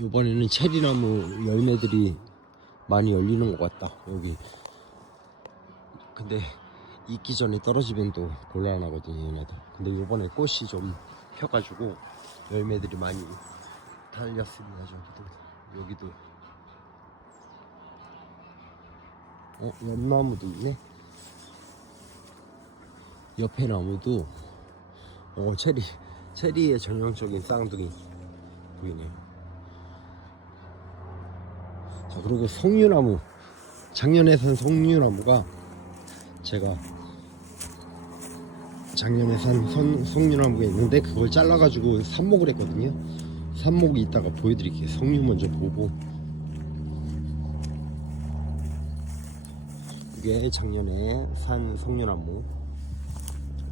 이번에는 체리나무 열매들이 많이 열리는 것 같다 여기. 근데 익기 전에 떨어지면 또 곤란하거든요 얘네들. 근데 이번에 꽃이 좀 펴가지고 열매들이 많이 달렸습니다 저기도. 여기도. 어 연나무도 있네? 옆에 나무도 어 체리 체리의 전형적인 쌍둥이. 보이네요 자 그리고 송유나무 작년에 산 송유나무가 제가 작년에 산 선, 송유나무가 있는데 그걸 잘라가지고 삽목을 했거든요. 삽목이 이따가 보여드릴게요. 송유 먼저 보고. 이게 작년에 산 송유나무.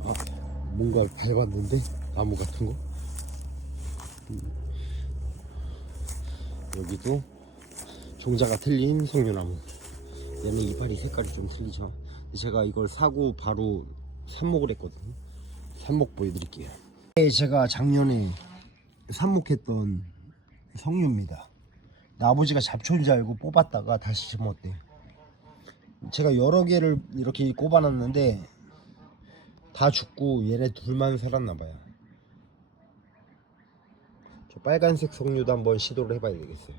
아 뭔가를 밟았는데? 나무 같은 거? 음. 여기도 종자가 틀린 석류나무. 얘는 이파리 색깔이 좀 틀리죠. 제가 이걸 사고 바로 삽목을 했거든요. 삽목 보여드릴게요. 네, 제가 작년에 삽목했던 석류입니다. 아버지가 잡초인 줄 알고 뽑았다가 다시 심었대 제가 여러 개를 이렇게 꼽아놨는데 다 죽고 얘네 둘만 살았나봐요. 저 빨간색 석류도 한번 시도를 해봐야 되겠어요